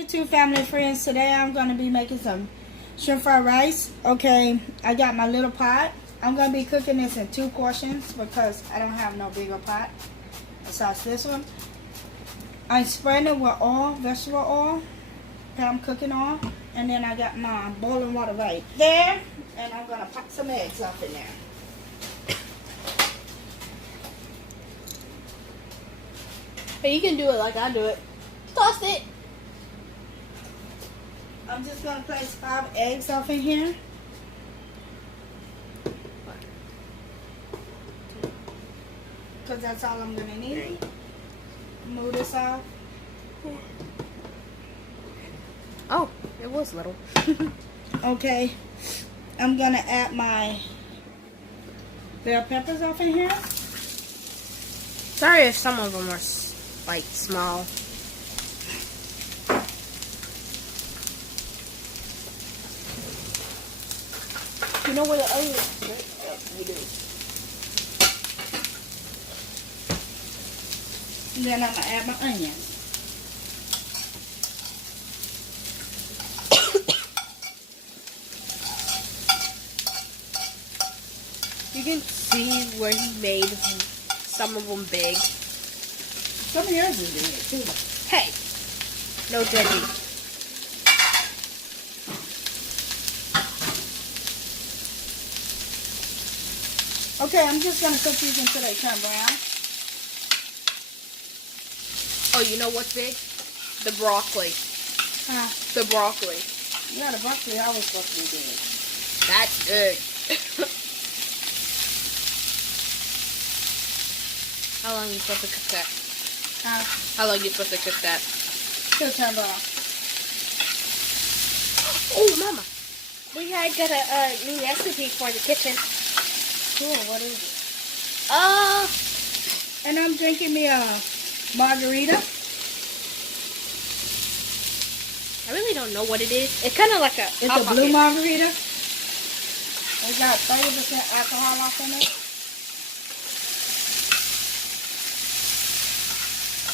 YouTube family and friends. Today I'm going to be making some shrimp fried rice. Okay, I got my little pot. I'm going to be cooking this in 2 portions because I don't have no bigger pot besides this one. I'm spreading it with oil, vegetable oil, I'm cooking oil, and then I got my boiling water right there, and I'm going to pop some eggs up in there. But you can do it like I do it. Toss it. I'm just going to place 5 eggs off in here. Because that's all I'm going to need. Move this off. Oh, it was little. Okay. I'm going to add my bell peppers off in here. Sorry if some of them are like small. You know where the onions are? Yep, we do. And then I'm going to add my onions. You can see where he made some of them big. Some of yours is big too. Hey, no judging. Okay, I'm just going to cook these until they turn brown. Oh, you know what's big? The broccoli. The broccoli. Yeah, the broccoli always supposed to be big. That's good. How long are you supposed to cook that? How long are you supposed to cook that? Till turn brown. Oh, Mama. We had got a new recipe for the kitchen. Cool, what is it? And I'm drinking me a margarita. I really don't know what it is. It's kind of like a It's a blue margarita. It got 30% alcohol off in it.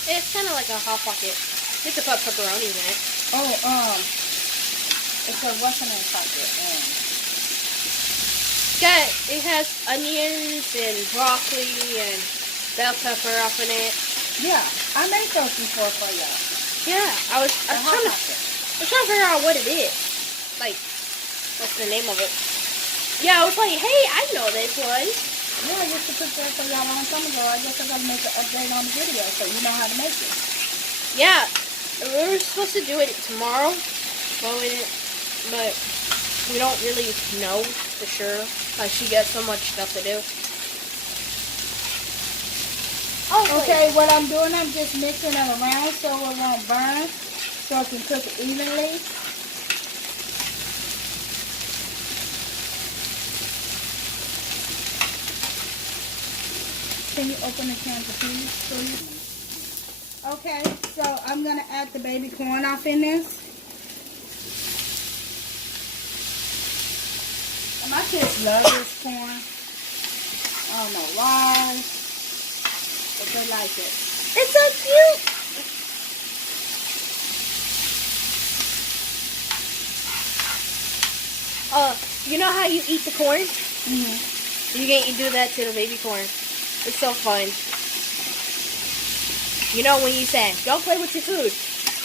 It's kind of like a hot pocket. You have to put pepperoni in it. Oh, it's a Western pocket. It has onions and broccoli and bell pepper up in it. Yeah, I made those before for y'all. Yeah, I was trying to figure out what it is. Like, what's the name of it? Yeah, I was like, hey, I know this one. Yeah, I used to cook that for y'all a long time ago. I guess I gotta make an update on the video so you know how to make it. Yeah, we were supposed to do it tomorrow, but we don't really know for sure. Like, she got so much stuff to do. Okay, what I'm doing, I'm just mixing it around so it won't burn, so it can cook evenly. Can you open the can please? Okay, so I'm going to add the baby corn off in this. And my kids love this corn. I don't know why, but they like it. It's so cute! You know how you eat the corn? Mm-hmm. You can't do that to the baby corn. It's so fun. You know when you say, don't play with your food.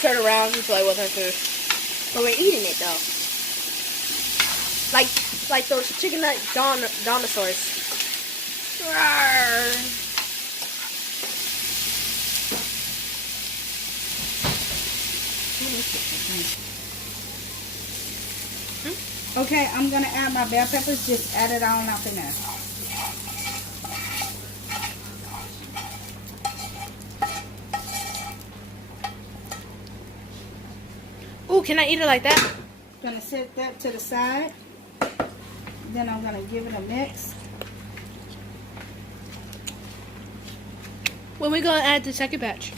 Turn around and play with her food. But we're eating it though. Like those chicken nut dinosaurs. Okay, I'm going to add my bell peppers. Just add it on up in there. Ooh, can I eat it like that? I'm going to set that to the side. Then I'm going to give it a mix. When we going to add the second batch?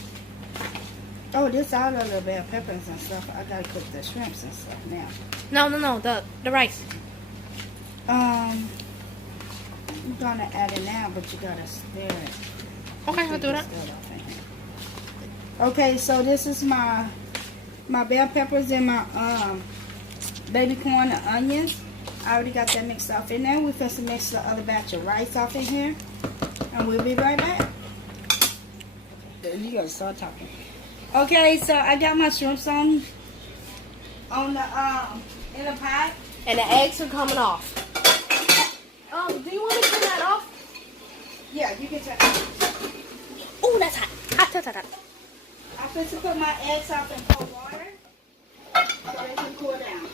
Oh, this all of the bell peppers and stuff. I got to cook the shrimps and stuff now. No, the rice. I'm going to add it now, but you got to stir it. Okay, I'll do that. Okay, so this is my my bell peppers and my baby corn and onions. I already got that mixed up in there. We're going to mix the other batch of rice off in here. And we'll be right back. You gotta start talking. Okay, so I got my shrimps on the in the pot. And the eggs are coming off. Do you want me to turn that off? Yeah, you can turn it off. Oh, that's hot. Hot. I'm supposed to put my eggs off in cold water so they can cool down.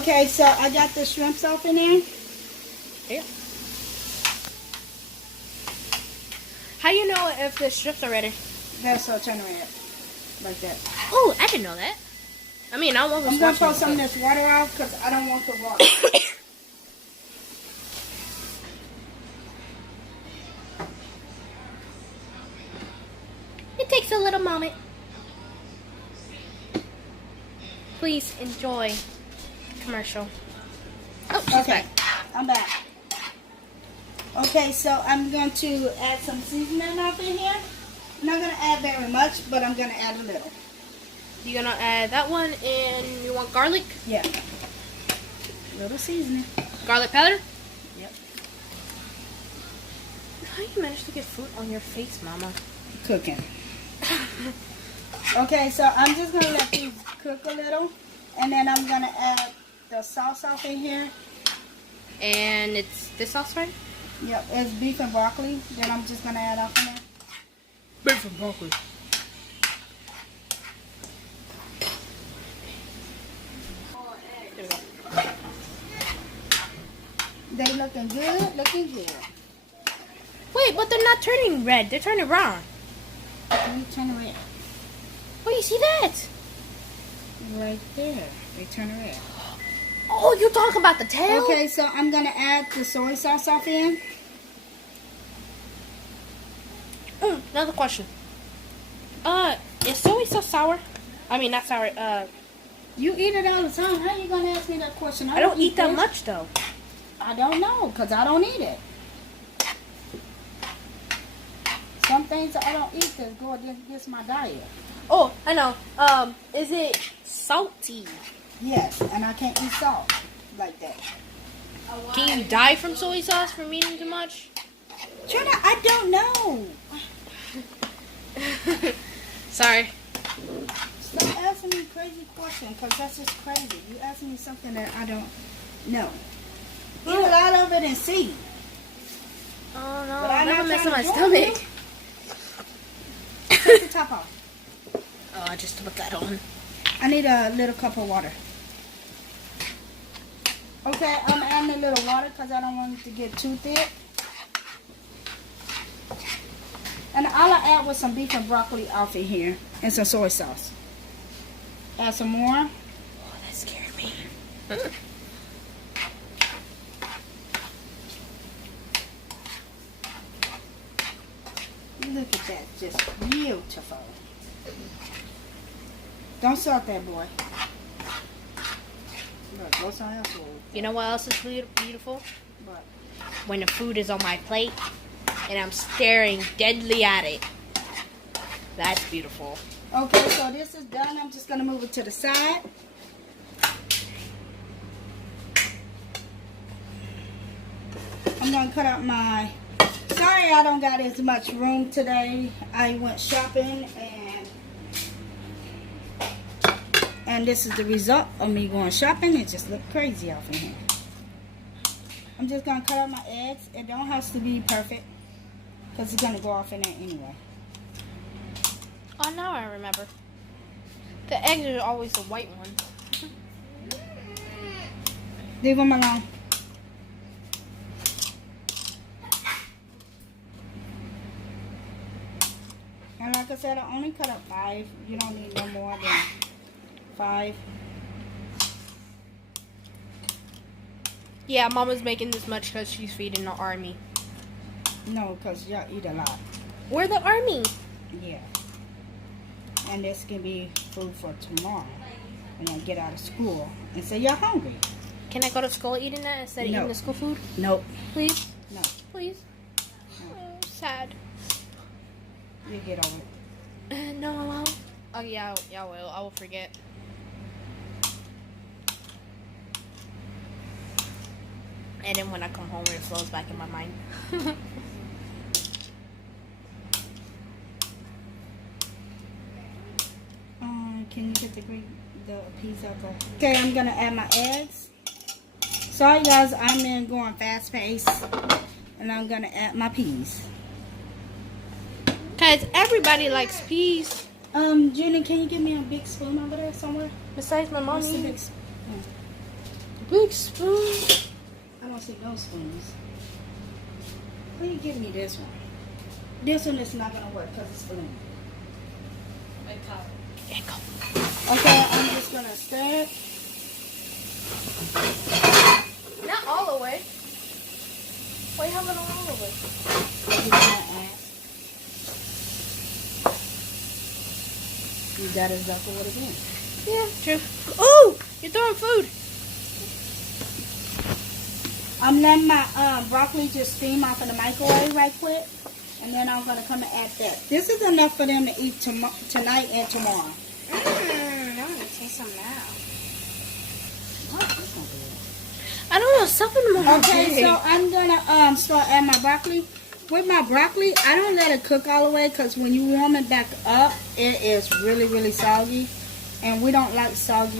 Okay, so I got the shrimps off in there. Yeah. How you know if the strips are ready? That's so turn around. Like that. Oh, I didn't know that. I mean, I won't. I'm going to pour some of this water off because I don't want the water. It takes a little moment. Please enjoy commercial. Oh, she's Okay, back. I'm back. Okay, so I'm going to add some seasoning off in here. I'm not going to add very much, but I'm going to add a little. You're gonna add that one, and you want garlic? Yeah. Little seasoning. Garlic powder? Yep. How you manage to get fruit on your face, Mama? Cooking. Okay, so I'm just going to let these cook a little. And then I'm going to add the sauce off in here. And it's this sauce, right? Yep, it's beef and broccoli. Then I'm just going to add off in there. Beef and broccoli. There we go. They looking good, looking good. Wait, but they're not turning red. They're turning brown. Let me turn around. Oh, you see that? Right there. They turn around. Oh, you're talking about the tail? Okay, so I'm going to add the soy sauce off in. Another question. Is soy sauce sour? I mean, not sour. You eat it all the time. How you going to ask me that question? I don't eat that fish. much, though. I don't know, because I don't eat it. Some things I don't eat that go against my diet. Oh, I know. Is it salty? Yes, and I can't eat salt like that. Can you die from soy sauce from eating too much? Trina, I don't know. Sorry. Stop asking me crazy questions, because that's just crazy. You asking me something that I don't know. Eat a lot of it and see. Oh, no. But I'm I'm not never messing my trying to join stomach. Take the top off. Oh, I just put that on. I need a little cup of water. Okay, I'm adding a little water because I don't want it to get too thick. And all I add was some beef and broccoli off in here and some soy sauce. Add some more. Oh, that scared me. Look at that, just beautiful. Don't salt that, boy. Look, go somewhere else. You know what else is beautiful? What? When the food is on my plate and I'm staring deadly at it. That's beautiful. Okay, so this is done. I'm just going to move it to the side. I'm going to cut out my... Sorry I don't got as much room today. I went shopping and this is the result of me going shopping. It just looked crazy off in here. I'm just going to cut out my eggs. It don't have to be perfect because it's going to go off in there anyway. Oh, now I remember. The eggs are always the white ones. Leave them alone. And like I said, I only cut up 5. You don't need no more than 5. Yeah, Mama's making this much because she's feeding the army. No, because y'all eat a lot. We're the army. Yeah. And this can be food for tomorrow when y'all get out of school and say y'all hungry. Can I go to school eating that instead of No. eating the school food? Nope. Please? No. Please? No. Oh, sad. You get over it. No, I won't. Oh, yeah, I will. I will forget. And then when I come home, it flows back in my mind. Can you get the piece out there? Okay, I'm gonna add my eggs. Sorry guys, I'm in going fast pace, and I'm gonna add my peas. Cause everybody likes peas. Jenny, can you give me a big spoon over there somewhere? Besides my What's the mommy. big spoon? Big spoon. I don't see no spoons. Will you give me this one? This one is not gonna work because it's balloon. Okay, I'm just gonna stir it. Not all the way. Why you have it all the way? You gonna add. You got exactly what it is. Yeah, true. Ooh, you're throwing food. I'm letting my broccoli just steam off in the microwave right quick, and then I'm gonna come and add that. This is enough for them to eat tonight and tomorrow. I'm gonna taste some now. What? That's not good. I don't know, something in my Okay, so I'm gonna start adding my broccoli. With my broccoli, I don't let it cook all the way because when you warm it back up, it is really, really soggy, and we don't like soggy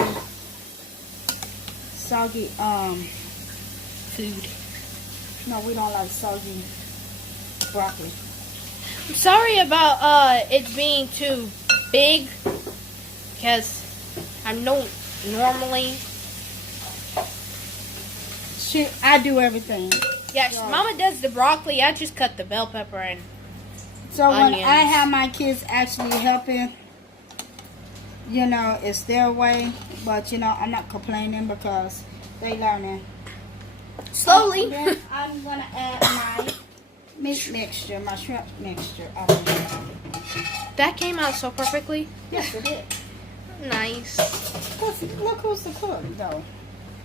food. No, we don't like soggy broccoli. I'm sorry about it being too big, because I'm normally. I do everything. Yeah, So- Mama does the broccoli. I just cut the bell pepper and. So when Onions. I have my kids actually helping, you know, it's their way. But, you know, I'm not complaining because they learning. Slowly. Then I'm going to add my meat mixture, my shrimp mixture. Over there. That came out so perfectly. Yes, it did. Nice. 'Cause look who's the cook, though.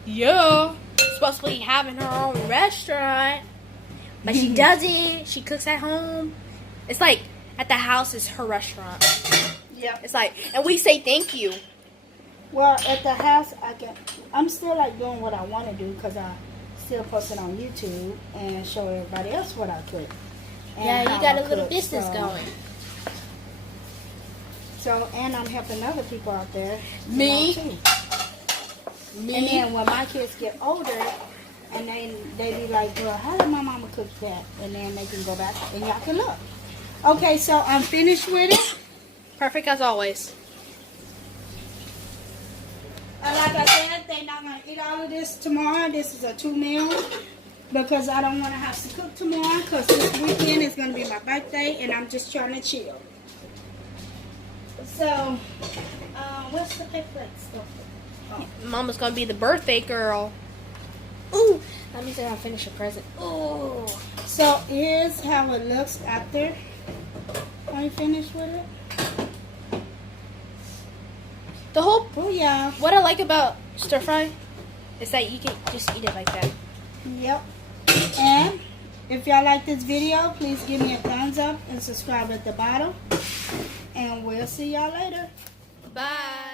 Yeah. Supposed to be having her own restaurant, but she doesn't. She cooks at home. It's like at the house is her restaurant. Yep. It's like, and we say thank you. Well, at the house, I'm still like doing what I want to do because I still post it on YouTube and show everybody else what I cook. and Yeah, how you got I a little cook, business so- going. So, and I'm helping other people out there. you Me? know, too. And then when my kids get older, and they be like, girl, how did my mama cook that? And then they can go back and y'all can look. Okay, so I'm finished with it. Perfect as always. Like I said, they're not going to eat all of this tomorrow. This is a 2 meal because I don't want to have to cook tomorrow because this weekend is going to be my birthday and I'm just trying to chill. So, what's the paper stuff? Oh. Mama's gonna be the birthday girl. Ooh, let me say I finish a present. Ooh. So here's how it looks after. Are you finished with it? The whole Oh yeah. what I like about stir fry is that you can just eat it like that. Yep. And if y'all like this video, please give me a thumbs up and subscribe at the bottom. And we'll see y'all later. Bye.